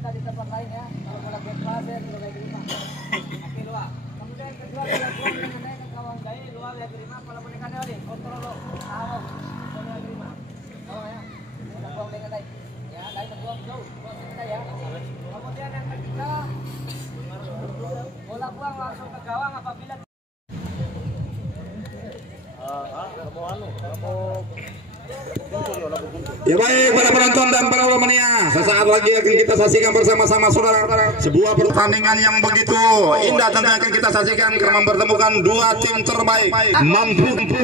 kita di tempat lain ya. Kalau bola bebas ya kita kayak terima. Oke luar. Kemudian kedua kita buang dengan naik ke kawan gaya luar ya terima. Kalau boneka dia di kontrol lo. Tahu. Bola terima. Oh ya. Kita buang dengan naik. Ya, naik buang jauh. Buang kita ya. Kemudian yang ketiga bola buang langsung ke gawang apabila ya baik para penonton dan para mania, sesaat lagi akan kita saksikan bersama-sama saudara sebuah pertandingan yang begitu indah tentunya akan kita saksikan karena mempertemukan dua tim terbaik. Mampukah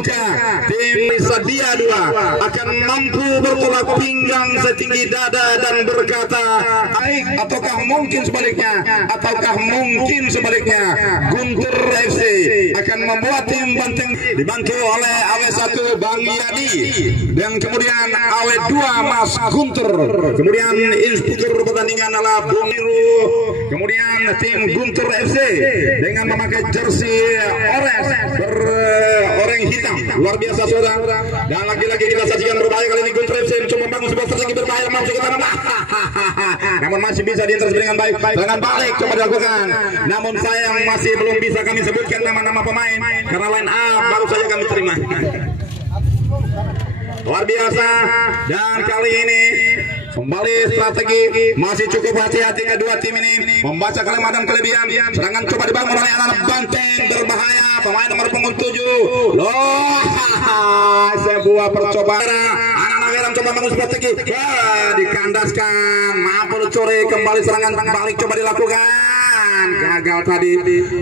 tim Sedia 2 akan mampu bertolak pinggang setinggi dada dan berkata baik, ataukah mungkin sebaliknya, Guntur FC akan membuat tim Banteng dibantu oleh AW1 Bang Yadi dan kemudian AW2 Mas Guntur, kemudian instruktur pertandingan adalah Bung Niru, kemudian tim Guntur FC dengan memakai jersey oranye hitam luar biasa saudara. Dan lagi-lagi kita saksikan berbahaya kali ini Guntur FC mencoba membangun sebuah strategi berbahaya masuk ke tanah namun masih bisa diintervensi dengan baik. Serangan balik coba dilakukan, namun sayang masih belum bisa kami sebutkan nama-nama pemain karena line up baru saja kami terima. Luar biasa, dan kali ini kembali strategi masih cukup hati-hati kedua tim ini membaca kalimat dan kelebihan. Serangan coba dibangun oleh anak Banteng berbahaya, pemain nomor punggung 7. Loh, sebuah percobaan. Anak-anak Wiran coba bangun strategi, dikandaskan, mampu curi kembali serangan balik coba dilakukan. Gagal tadi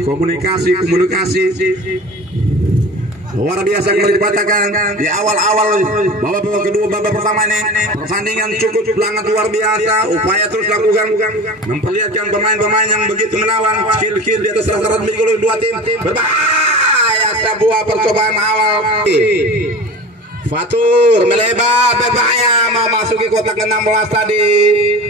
komunikasi. Luar biasa kembali dipatahkan di awal-awal babak kedua, babak pertama ini pertandingan cukup sangat luar biasa. Upaya terus lakukan memperlihatkan pemain-pemain yang begitu menawan, skill di atas rata-rata dimiliki oleh dua tim. Berbahaya sebuah percobaan awal. Fatur melebar berbahaya mau masuk ke kotak 16 tadi,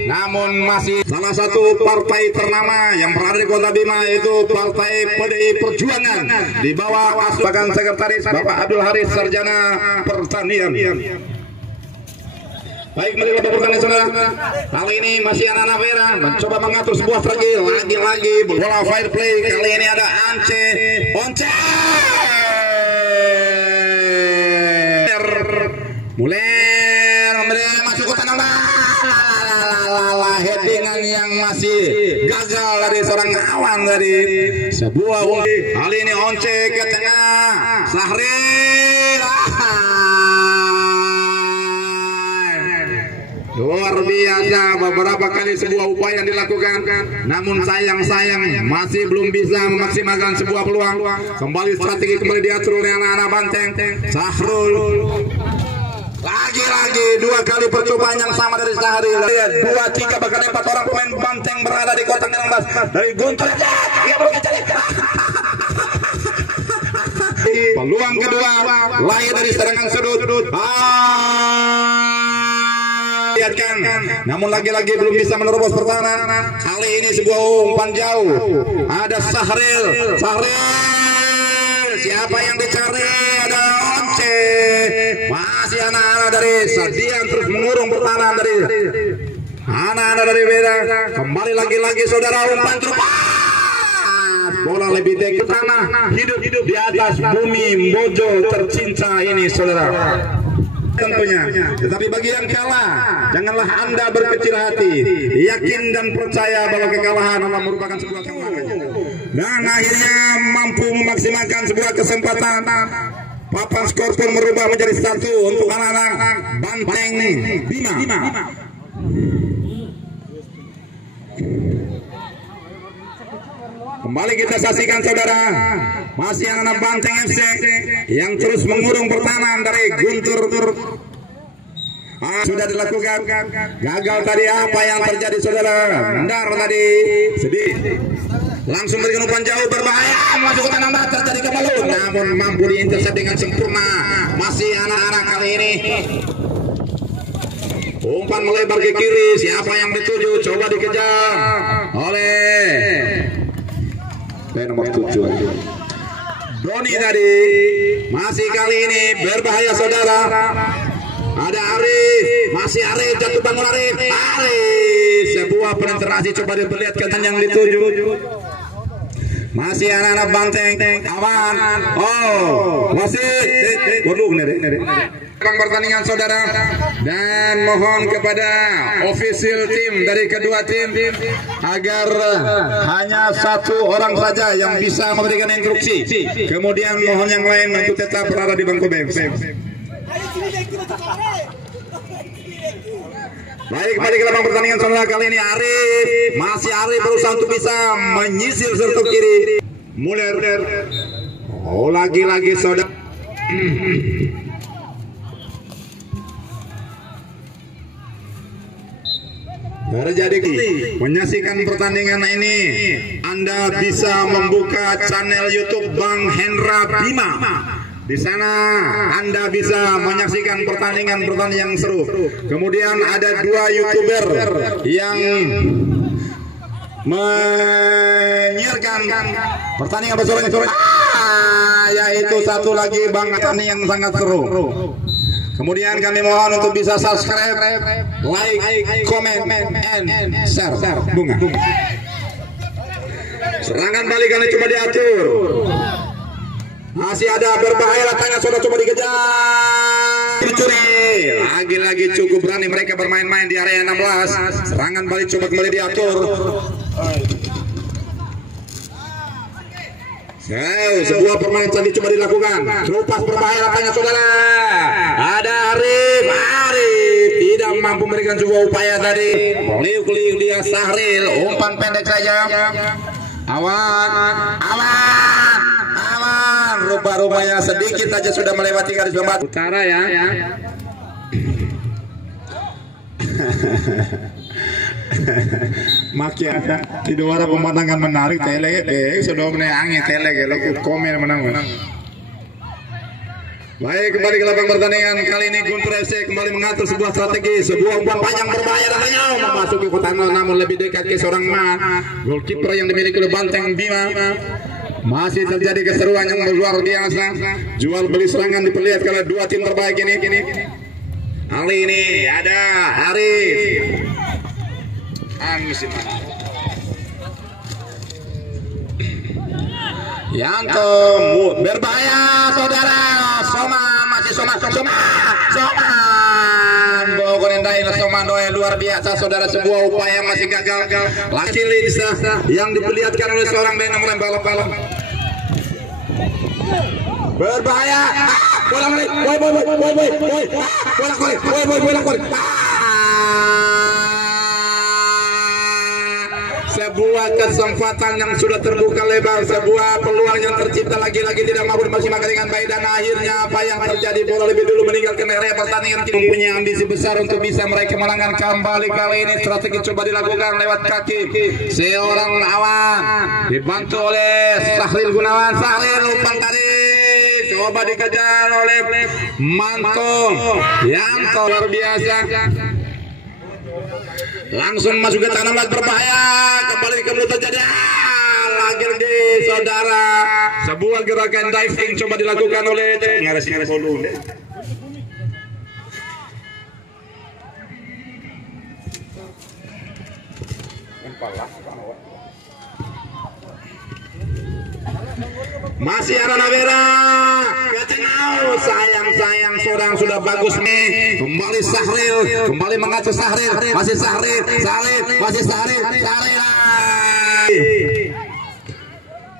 namun masih salah satu partai ternama yang berada di Kota Bima yaitu Partai PDI Perjuangan di bawah asuhan sekretaris Bapak Abdul Haris Sarjana Pertanian. Baik, mari babak pertandingan saudara. Kali ini masih anak-anak Vera mencoba mengatur sebuah strategi, lagi-lagi bola fair play. Kali ini ada Once mulai masuk ke tanah headingan yang masih gagal dari seorang kawan dari sebuah kali ini Once ke tengah Sahril luar biasa. Beberapa kali sebuah upaya yang dilakukan namun sayang masih belum bisa memaksimalkan sebuah peluang. Kembali strategi kembali diatur oleh anak-anak Banteng. Sahrul lagi-lagi dua kali percobaan yang sama dari Sahril. 2, 3 bahkan 4 orang pemain Banteng berada di kotak 16 dari Guntur. Peluang kedua lahir dari serangan sudut. Lihatkan, namun lagi-lagi belum bisa menerobos pertahanan. Kali ini sebuah umpan jauh. Ada Sahril. Siapa yang dicari? Ada Once. Masih anak-anak dari Sadian terus mengurung pertahanan dari anak-anak dari Beda. Kembali lagi-lagi saudara umpan terlepas. Bola lebih dekat ke tanah. Hidup di atas bumi Mojo tercinta ini saudara. Tentunya, tetapi bagi yang kalah, janganlah Anda berkecil hati, yakin dan percaya bahwa kekalahan adalah merupakan sebuah kekalahan. Dan akhirnya mampu memaksimalkan sebuah kesempatan. Papan skor pun merubah menjadi 1 untuk anak-anak Banteng Bima. Kembali kita saksikan saudara, masih anak Banteng FC yang terus mengurung pertahanan dari Guntur. Sudah dilakukan, gagal tadi. Apa yang terjadi saudara? Benar tadi, sedih. Langsung berikan umpan jauh berbahaya, masuk ke tanah datar terjadi kebalun, namun mampu diintersep dengan sempurna. Masih anak-anak kali ini. Umpan melebar ke kiri, siapa yang dituju? Coba dikejar oleh nomor 7 Doni tadi. Masih kali ini berbahaya saudara. Ada Arif masih Arif jatuh bangun Arif. Sebuah penetrasi coba diperlihatkan yang dituju. Masih anak-anak banteng aman. Masih waduh nih. Pertandingan saudara, dan mohon kepada official tim dari kedua tim agar hanya satu orang saja yang bisa memberikan instruksi. Kemudian mohon yang lain untuk tetap berada di bangku bench. Baik, kembali ke lapangan pertandingan saudara. Kali ini Arif berusaha untuk bisa menyisir serta kiri. Muller. Lagi-lagi saudara. Terjadi menyaksikan pertandingan ini, Anda bisa membuka channel YouTube Bang Hendra Bima. Di sana Anda bisa menyaksikan pertandingan yang seru. Kemudian ada dua YouTuber yang menyiarkan pertandingan bersore, yaitu satu lagi Bang Tani yang sangat seru. Kemudian kami mohon untuk bisa subscribe, like, comment, and share. Bunga. Serangan balik kali coba diatur. Masih ada berbahaya, tanya saudara coba dikejar. Mencuri. Lagi-lagi cukup berani mereka bermain-main di area 16. Serangan balik coba kembali diatur. Sebuah permainan tadi coba dilakukan. Terupas berbahaya, tanya saudara. Ada Arif tidak mampu memberikan sebuah upaya tadi. Liuk-liuk dia Sahril, umpan pendek saja. Awan. Rupa-rupanya sedikit saja sudah melewati garis pembatas utara ya. Makia tidak ada pemandangan menarik tele sudah menangis tele komen menang. Baik, kembali ke lapangan pertandingan kali ini Guntur FC kembali mengatur sebuah strategi, sebuah umpan panjang berbahaya datangnya memasuki kotak namun lebih dekat ke seorang goalkeeper yang dimiliki oleh Banteng Bima. Masih terjadi keseruan yang luar biasa. Jual beli serangan diperlihatkan oleh dua tim terbaik ini. Kali ini ada Arif. Yanto berbahaya saudara. Soma Soman luar biasa saudara, sebuah upaya masih gagal. Lagi Lisa yang diperlihatkan oleh seorang dari nomor balap. Berbahaya. Bola balik. Bola. Sebuah kesempatan yang sudah terbuka lebar, sebuah peluang yang tercipta lagi-lagi tidak mampu dimaksimalkan dengan baik, dan akhirnya apa yang terjadi, bola lebih dulu meninggalkan area pertandingan. Mempunyai ambisi besar untuk bisa mereka menangkan kembali. Kali ini strategi coba dilakukan lewat kaki seorang Awan dibantu oleh Sahril Gunawan. Umpan tadi coba dikejar oleh Mantung Yanto, luar biasa. Langsung masuk ke tanah berbahaya, kembali ke mulut terjadi lagi saudara. Sebuah gerakan diving coba dilakukan oleh masih ada Navera. Sayang seorang sudah bagus nih. Kembali Sahril, kembali mengacu Sahril, masih Sahril.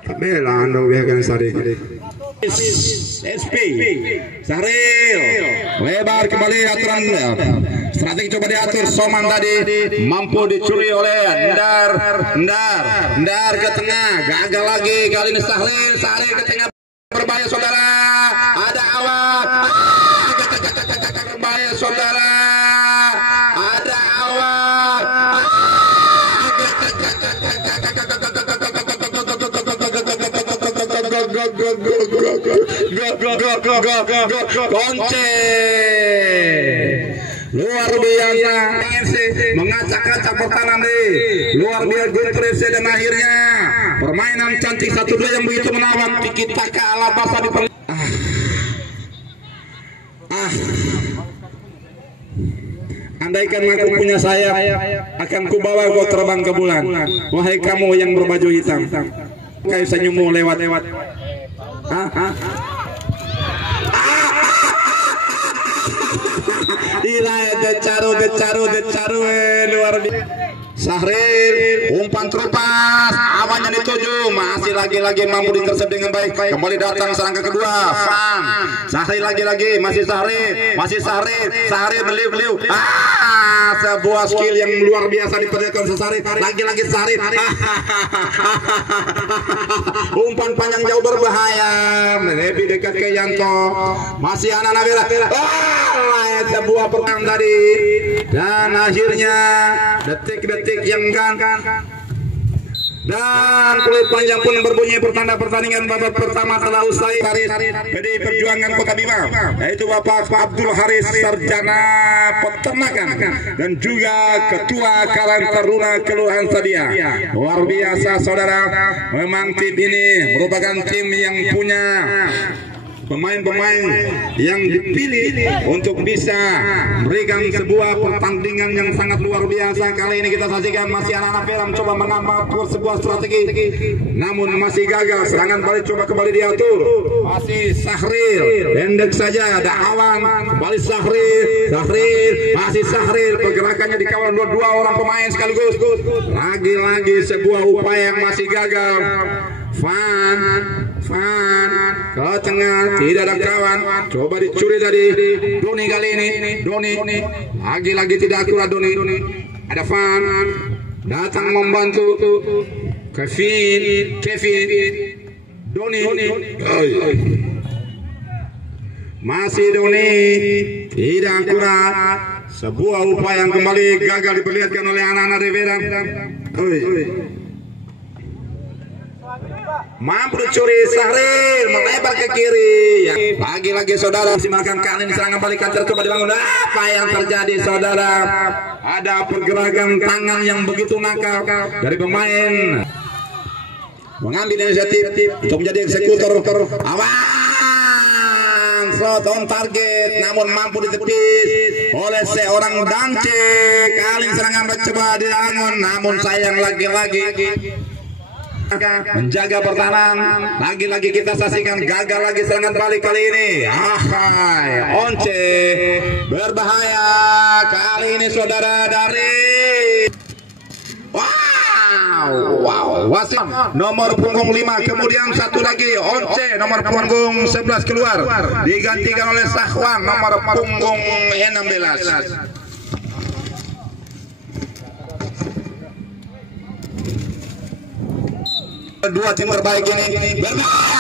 Tabela ando biarkan Sahril. SP Sahril lebar kembali aturan strategi coba diatur. Soman tadi mampu dicuri oleh Ndar ke tengah, gagal lagi. Kali ini Sahril ke tengah, berbahaya saudara. Ada Awan, berbahaya saudara. Ada Awan, Konce luar biasa mengacak-acak pertahanan luar biasa Guntur FC, dan akhirnya permainan cantik 1-2 yang begitu menawan. Tiki taka ala basa di andaikan aku punya sayap, akan kubawa kau terbang ke bulan. Wahai kamu yang berbaju hitam, kayu senyummu lewat. Gila, decaru, luar biasa. Sahril, umpan terupas, awannya dituju, masih lagi-lagi mampu diteruskan dengan baik. Kembali datang serangga kedua, Fan. Sahril lagi-lagi, masih Sahril beliau. Sebuah skill yang luar biasa diperlihatkan Sahril. Lagi-lagi Sahril. Umpan panjang jauh berbahaya, lebih dekat ke Yanto. Masih anak Nabila. Sebuah perang tadi, dan akhirnya detik-detik yang dan kulit panjang pun berbunyi pertanda pertandingan babak pertama telah usai. PDI Perjuangan Kota Bima, yaitu Bapak Abdul Haris Sarjana Peternakan dan juga Ketua Karang Taruna Kelurahan Sadia. Luar biasa saudara, memang tim ini merupakan tim yang punya pemain-pemain yang dipilih untuk bisa memberikan sebuah pertandingan yang sangat luar biasa. Kali ini kita saksikan masih anak-anak Vera mencoba menambah sebuah strategi, namun masih gagal. Serangan balik coba kembali diatur, masih Sahril, pendek saja, ada Awan, kembali Sahril, masih Sahril, pergerakannya dikawal dua orang pemain sekaligus. Lagi-lagi sebuah upaya yang masih gagal. Fan ke tengah, tidak ada kawan, coba dicuri tadi. Doni kali ini, Doni lagi-lagi tidak akurat. Doni ada Fan datang membantu Kevin Doni masih Doni tidak akurat. Sebuah upaya yang kembali gagal diperlihatkan oleh anak-anak Rivera. Mampu dicuri, Sahril melebar ke kiri. Lagi-lagi saudara, simakan kali ini serangan balik kantor coba dibangun. Apa yang terjadi saudara? Ada pergerakan tangan yang begitu nakal dari pemain. Mengambil inisiatif untuk menjadi eksekutor. Awan, shot on target, namun mampu ditepis oleh seorang Dance. Kali serangan coba dibangun, namun sayang lagi-lagi menjaga pertahanan. Lagi-lagi kita saksikan gagal lagi serangan balik kali ini. Once berbahaya kali ini saudara dari wasit nomor punggung 5, kemudian satu lagi Once nomor punggung 11 keluar, digantikan oleh Sahwan nomor punggung 16. Dua tim terbaik ini berbahaya.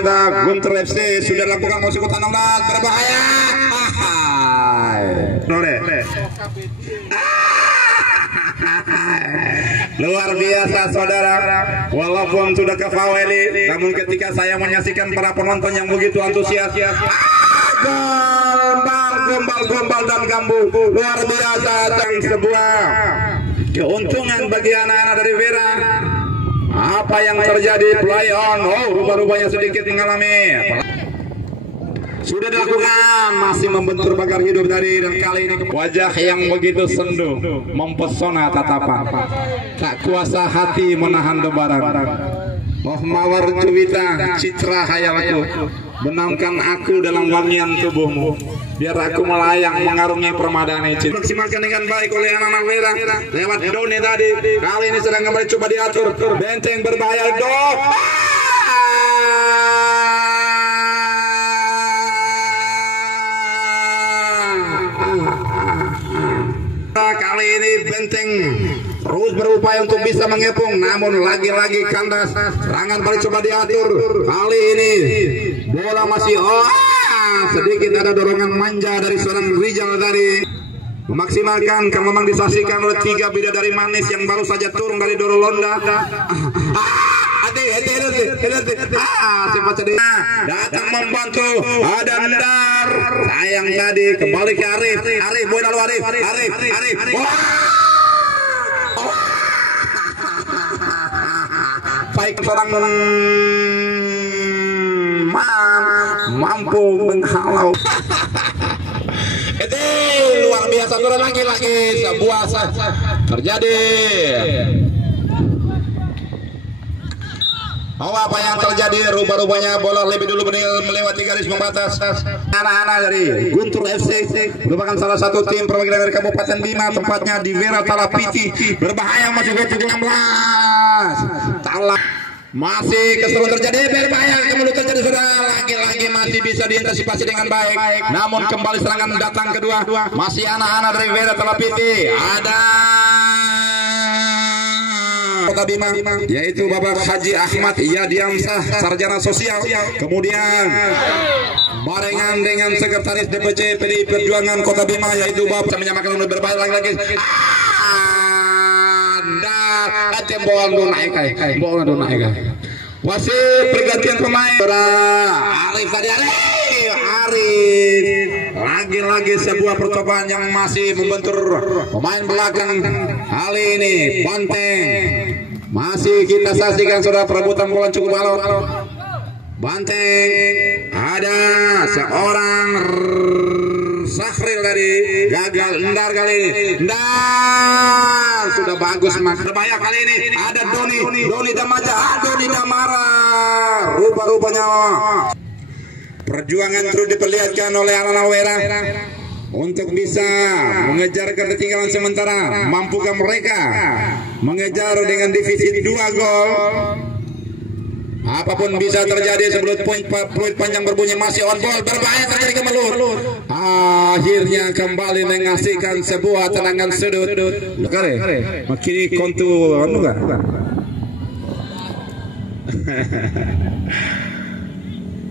Ada Guntur FC sudah lakukan musuh kota 16 berbahaya. Luar biasa saudara, walaupun sudah ke Faweli, namun ketika saya menyaksikan para penonton yang begitu antusias, gombal dan gambu, luar biasa. Sebuah keuntungan bagi anak-anak dari Vera. Apa yang terjadi? Play on. Rupa-rupanya sedikit mengalami. Sudah dilakukan, masih membentur pagar hidup tadi, dan kali ini wajah yang begitu sendu mempesona tatapan. Tak kuasa hati menahan debaran. Mawar Juwita, citra hayalku, benamkan aku dalam wangian tubuhmu, biar aku melayang mengarungi permadani cinta. Maksimalkan dengan baik oleh anak-anak Vera lewat Doni tadi. Kali ini sedang kembali coba diatur, benteng berbahaya. Kali ini benteng terus berupaya untuk bisa mengepung, namun lagi-lagi kandas. Serangan balik coba diatur. Kali ini bola masih sedikit ada dorongan manja dari seorang Rizal tadi. Memaksimalkan, karena memang disaksikan oleh 3 bidadari manis yang baru saja turun dari Doro Londa. Datang membantu, ada Ndar. Sayang tadi kembali ke Arif. Boy lalu Arif. Baik seorang mampu menghalau. luar biasa turun lagi sebuah terjadi. Oh, apa yang terjadi? Rupanya bola lebih dulu melewati garis pembatas. Anak-anak dari Guntur FC merupakan salah satu tim perwakilan dari Kabupaten Bima, tempatnya di Vera Talapiti. Berbahaya masih gol 16. Masih keseruan terjadi, berbahaya kembali terjadi sudah. Lagi-lagi masih bisa diantisipasi dengan baik. Namun kembali serangan datang kedua. Masih anak-anak dari Vera Talapiti. Ada Kota Bima, yaitu Bapak Haji Ahmad Yadiamsah, sarjana sosial. Kemudian barengan dengan sekretaris DPC PDI Perjuangan Kota Bima, yaitu Bapak menyamakan untuk berbahaya lagi. Wasit pergantian pemain. Arif tadi Arif. Lagi-lagi sebuah percobaan yang masih membentur pemain belakang. Kali ini Banteng. Masih kita saksikan saudara, perebutan bola cukup alot. Banteng, ada seorang Sahril tadi gagal endar kali ini. Endar sudah bagus mas. Berbahaya kali ini. Ada Doni Damaja, Doni Damara. Rupa-rupanya perjuangan terus diperlihatkan oleh anak-anak Wera untuk bisa mengejar ketertinggalan sementara. Mampukah mereka mengejar dengan defisit 2 gol? Apapun bisa terjadi sebelum peluit panjang berbunyi. Masih on ball, berbahaya terjadi kemelut. Akhirnya kembali mengasihkan sebuah tendangan sudut. Kare, makini kontu anu kan?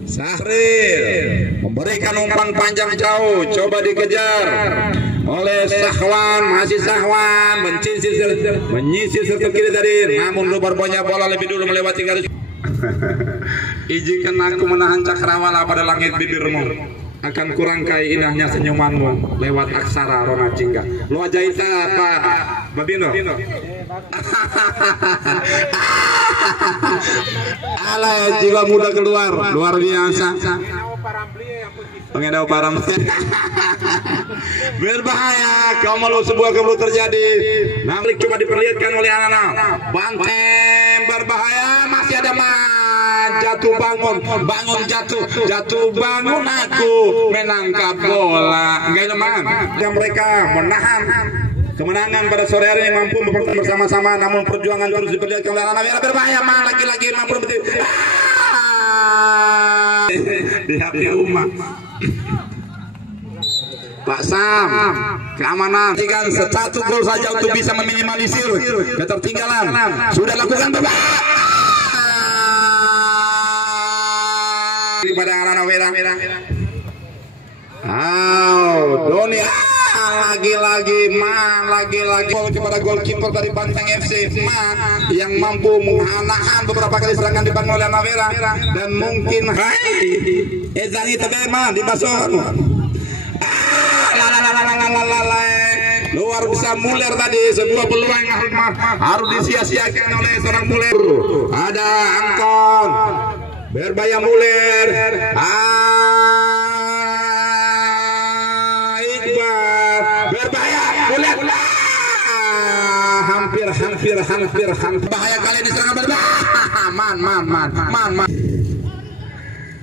Sahril memberikan umpan panjang jauh, coba dikejar oleh Sahwan. Masih Sahwan menyisir serta kiri tadi, namun rupanya bola lebih dulu melewati garis. Izinkan aku menahan cakrawala pada langit bibirmu, akan kurangkai indahnya senyumanmu lewat aksara rona jingga. Lu ajaita Pak Babino. Alah, jiwa muda keluar, luar biasa. Pengedau param. Berbahaya kalau sebuah kemelut terjadi. Namun coba diperlihatkan oleh anak-anak. Banteng berbahaya, masih ada jatuh bangun jatuh bangun, aku menangkap bola. Enggak teman, dan mereka menahan kemenangan pada sore hari ini, mampu mempertahankan bersama-sama. Namun perjuangan terus diperlihatkan oleh anak-anak Merah. Berbahaya, lagi-lagi mampu di hati umat. Pak Sam, keamanan tinggal 1 gol saja untuk bisa meminimalisir ketertinggalan. Sudah lakukan kepada anak-anak Merah. Doni lagi-lagi gol kepada golkiper dari Banteng FC yang mampu menahan beberapa kali serangan dibangun oleh anak Merah. Dan mungkin Ezani Tebema di Bason. Luar bisa Muller tadi, sebuah peluang yang harus disia-siakan oleh seorang Muller. Ada Angkon, berbahaya Muller. Iqbal, berbahaya Muller. Hampir. Bahaya kali ini serangan berbahaya. Man.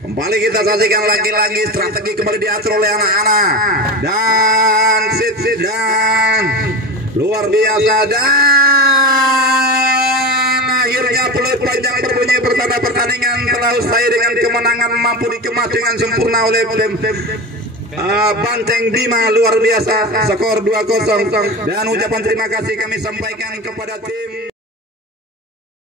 Kembali kita saksikan lagi-lagi strategi kembali diatur oleh anak-anak. Dan dan luar biasa, dan akhirnya peluit panjang berbunyi, pertanda pertandingan telah usai dengan kemenangan mampu dikemas dengan sempurna oleh Banteng Bima. Luar biasa, skor 2-0. Dan ucapan terima kasih kami sampaikan kepada tim